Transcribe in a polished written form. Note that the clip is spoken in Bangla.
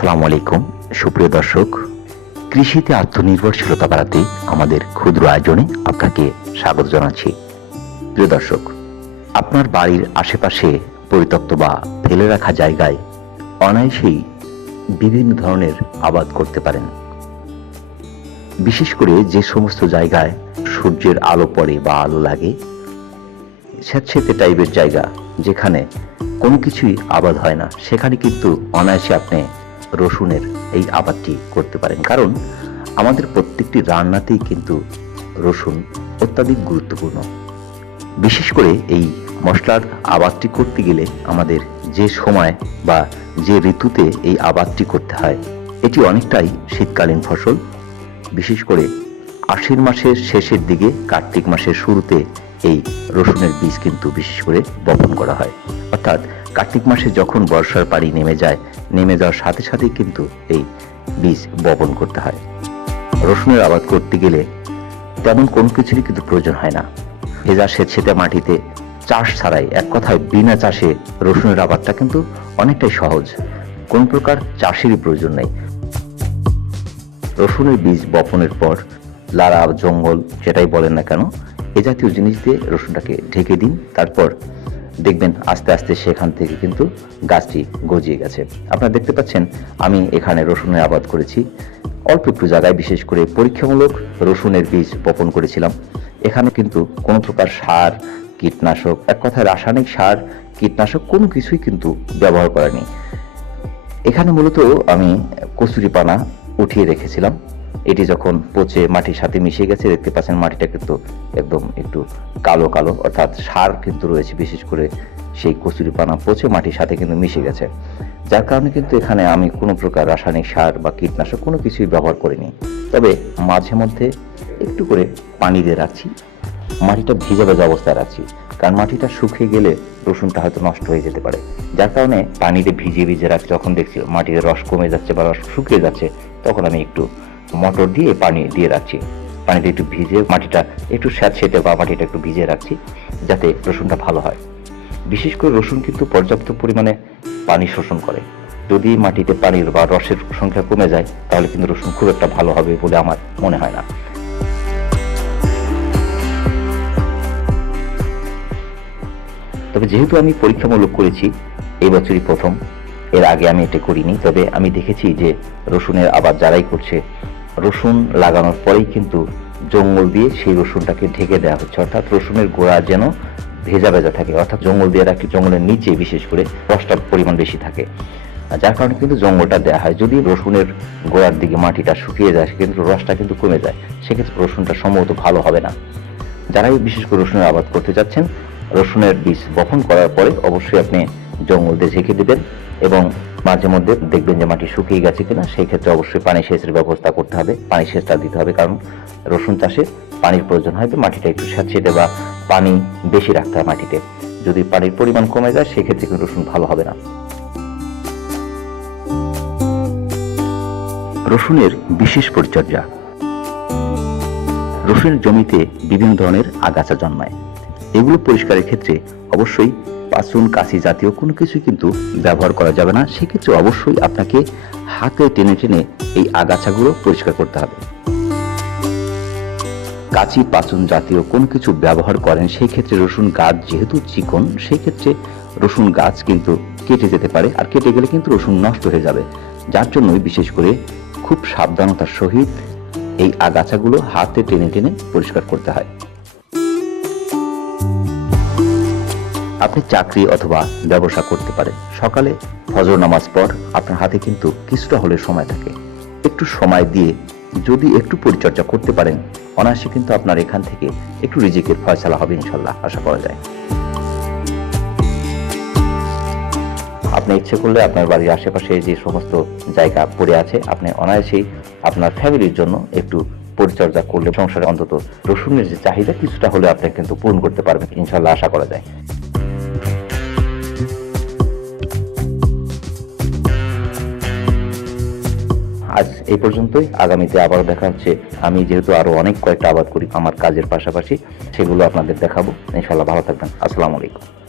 আসসালামু আলাইকুম সুপ্রিয় দর্শক, কৃষিতে আত্মনির্ভরশীলতা বাড়াতে আমাদের ক্ষুদ্র আয়োজনে আপনাকে স্বাগত জানাচ্ছি। প্রিয় দর্শক, আপনার বাড়ির আশেপাশে পরিত্যক্ত বা ফেলে রাখা জায়গায় অনায়াসেই বিভিন্ন ধরনের আবাদ করতে পারেন। বিশেষ করে যে সমস্ত জায়গায় সূর্যের আলো পড়ে বা আলো লাগে, স্যাঁতসেঁতে টাইপের জায়গা যেখানে কোনো কিছুই আবাদ হয় না, সেখানে কিন্তু অনায়াসে আপনি রসুনের এই আবাদটি করতে পারেন। কারণ আমাদের প্রত্যেকটি রান্নাতেই কিন্তু রসুন অত্যাধিক গুরুত্বপূর্ণ। বিশেষ করে এই মশলার আবাদটি করতে গেলে আমাদের যে সময় বা যে ঋতুতে এই আবাদটি করতে হয়, এটি অনেকটাই শীতকালীন ফসল। বিশেষ করে আশ্বিন মাসের শেষের দিকে কার্তিক মাসের শুরুতে এই রসুনের বীজ কিন্তু বিশেষ করে বপন করা হয়। অর্থাৎ কার্তিক মাসে যখন বর্ষার পানি নেমে যাওয়ার সাথে সাথেই কিন্তু এই বীজ বপন করতে হয়। রসুনের আবাদ করতে গেলে তেমন কোনো কিছুরই কিন্তু প্রয়োজন হয় না। ভেজা স্যাঁতসেঁতে মাটিতে চাষ ছাড়াই, এক কথায় বিনা চাষে রসুনের আবাদটা কিন্তু অনেকটাই সহজ। কোন প্রকার চাষেরই প্রয়োজন নেই। রসুনের বীজ বপনের পর লারা, জঙ্গল যেটাই বলেন না কেন, এ জাতীয় জিনিস দিয়ে রসুনটাকে ঢেকে দিন। তারপর দেখবেন আস্তে আস্তে সেখান থেকে কিন্তু গাছটি গজিয়ে গেছে। আপনারা দেখতে পাচ্ছেন আমি এখানে রসুনের আবাদ করেছি অল্প একটু জায়গায়। বিশেষ করে পরীক্ষামূলক রসুনের বীজ বপন করেছিলাম। এখানে কিন্তু কোনো প্রকার সার, কীটনাশক, এক কথায় রাসায়নিক সার, কীটনাশক কোনো কিছুই কিন্তু ব্যবহার করেনি। এখানে মূলত আমি কচুরিপানা উঠিয়ে রেখেছিলাম। এটি যখন পচে মাটির সাথে মিশে গেছে, দেখতে পাচ্ছেন মাটিটা কিন্তু একদম একটু কালো কালো, অর্থাৎ সার কিন্তু রয়েছে। বিশেষ করে সেই কচুরিপানা পচে মাটির সাথে কিন্তু মিশে গেছে, যার কারণে কিন্তু এখানে আমি কোনো প্রকার রাসায়নিক সার বা কীটনাশক কোনো কিছুই ব্যবহার করিনি। তবে মাঝে মধ্যে একটু করে পানি দিয়ে রাখছি, মাটিটা ভিজা ভেজা অবস্থায় রাখছি। কারণ মাটিটা শুকিয়ে গেলে রসুনটা হয়তো নষ্ট হয়ে যেতে পারে, যার কারণে পানিতে ভিজিয়ে রাখছি। যখন দেখছি মাটির রস কমে যাচ্ছে বা রস শুকিয়ে যাচ্ছে, তখন আমি একটু মোটর দিয়ে পানি দিয়ে রাখছি। পানিতে একটু ভিজিয়ে মাটিটা একটু স্যাঁতসেঁতে বা মাটিটা একটু ভিজিয়ে রাখছি, যাতে রসুনটা ভালো হয়। বিশেষ করে রসুন কিন্তু পর্যাপ্ত পরিমাণে পানি শোষণ করে। যদি মাটিতে পানির বা রসের সংখ্যা কমে যায়, তাহলে কিন্তু রসুন খুব একটা ভালো হবে বলে আমার মনে হয় না। তবে যেহেতু আমি পরীক্ষামূলক করেছি, এই বছরই প্রথম, এর আগে আমি এটা করিনি। তবে আমি দেখেছি যে রসুনের আবাদ যারাই করছে, রসুন লাগানোর পরেই কিন্তু জঙ্গল দিয়ে সেই রসুনটাকে ঢেকে দেওয়া হচ্ছে। অর্থাৎ রসুনের গোড়া যেন ভেজা ভেজা থাকে, অর্থাৎ জঙ্গল দিয়ে রাখলে জঙ্গলের নিচে বিশেষ করে রসটার পরিমাণ বেশি থাকে, যার কারণে কিন্তু জঙ্গলটা দেওয়া হয়। যদি রসুনের গোড়ার দিকে মাটিটা শুকিয়ে যায়, কিন্তু রসটা কিন্তু কমে যায়, সেক্ষেত্রে রসুনটা সম্ভবত ভালো হবে না। যারাই বিশেষ করে রসুনের আবাদ করতে যাচ্ছেন, রসুনের বীজ বপন করার পরে অবশ্যই আপনি জঙ্গল দিয়ে ঝেঁকে দেবেন এবং মাঝে মধ্যে দেখবেন যে মাটি শুকিয়ে গেছে কিনা। সেই ক্ষেত্রে অবশ্যই পানি সেচের ব্যবস্থা করতে হবে, পানি সেচটা দিতে হবে। কারণ রসুন চাষে পানির প্রয়োজন হয়, মাটিটা একটু স্যাঁতসেঁতে বা পানি বেশি রাখতে হয় মাটিতে। যদি পানির পরিমাণ কমে যায়, সেক্ষেত্রে কিন্তু রসুন ভালো হবে না। রসুনের বিশেষ পরিচর্যা। রসুনের জমিতে বিভিন্ন ধরনের আগাছা জন্মায়। এগুলো পরিষ্কারের ক্ষেত্রে অবশ্যই পাসুন, কাশি জাতীয় কোনো কিছু কিন্তু ব্যবহার করা যাবে না। সেক্ষেত্রে অবশ্যই আপনাকে হাতে টেনে টেনে এই আগাছাগুলো পরিষ্কার করতে হবে। কাঁচি, পাসুন জাতীয় কোনো কিছু ব্যবহার করেন, সেই ক্ষেত্রে রসুন গাছ যেহেতু চিকন, সেই ক্ষেত্রে রসুন গাছ কিন্তু কেটে যেতে পারে, আর কেটে গেলে কিন্তু রসুন নষ্ট হয়ে যাবে। যার জন্যই বিশেষ করে খুব সাবধানতার সহিত এই আগাছাগুলো হাতে টেনে টেনে পরিষ্কার করতে হয়। আপনি চাকরি অথবা ব্যবসা করতে পারেন। সকালে ফজর নামাজ পর আপনার হাতে কিন্তু কিছুটা হলে সময় থাকে। একটু সময় দিয়ে যদি একটু পরিচর্যা করতে পারেন, অনায়াসে কিন্তু আপনার এখান থেকে একটু রিজিকের ফয়সালা হবে ইনশাল্লাহ, আশা করা যায়। আপনি ইচ্ছে করলে আপনার বাড়ির আশেপাশে যে সমস্ত জায়গা পড়ে আছে, আপনি অনায়াসেই আপনার ফ্যামিলির জন্য একটু পরিচর্যা করলে সংসারে অন্তত রসুনের যে চাহিদা কিছুটা হলে আপনি কিন্তু পূরণ করতে পারবেন ইনশাল্লাহ, আশা করা যায়। আজ এই পর্যন্তই। আগামীতে আবারও দেখা হচ্ছে। আমি যেহেতু আরো অনেক কয়েকটা আবাদ করি আমার কাজের পাশাপাশি, সেগুলো আপনাদের দেখাবো ইনশাল্লাহ। ভালো থাকবেন। আসসালামু আলাইকুম।